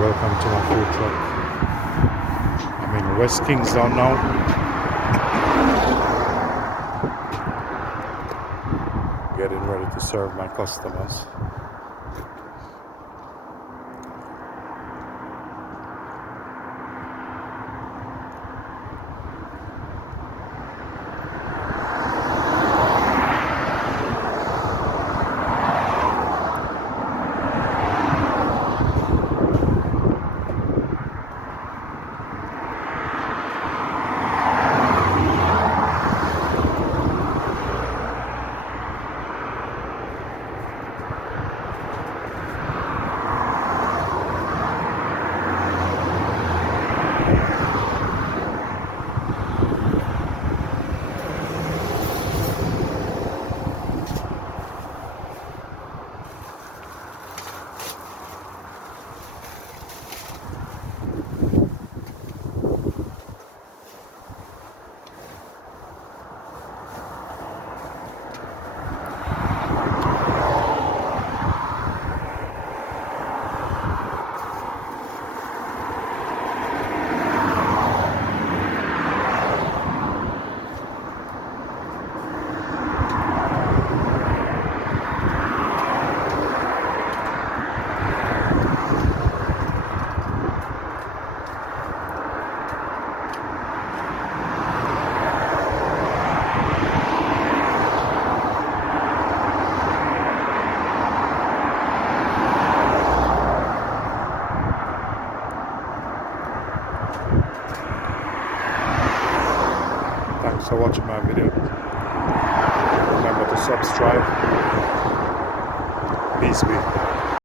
Welcome to my food truck. I'm in West Kingsdown now. Getting ready to serve my customers. Thanks for watching my video. Remember to subscribe. Peace be.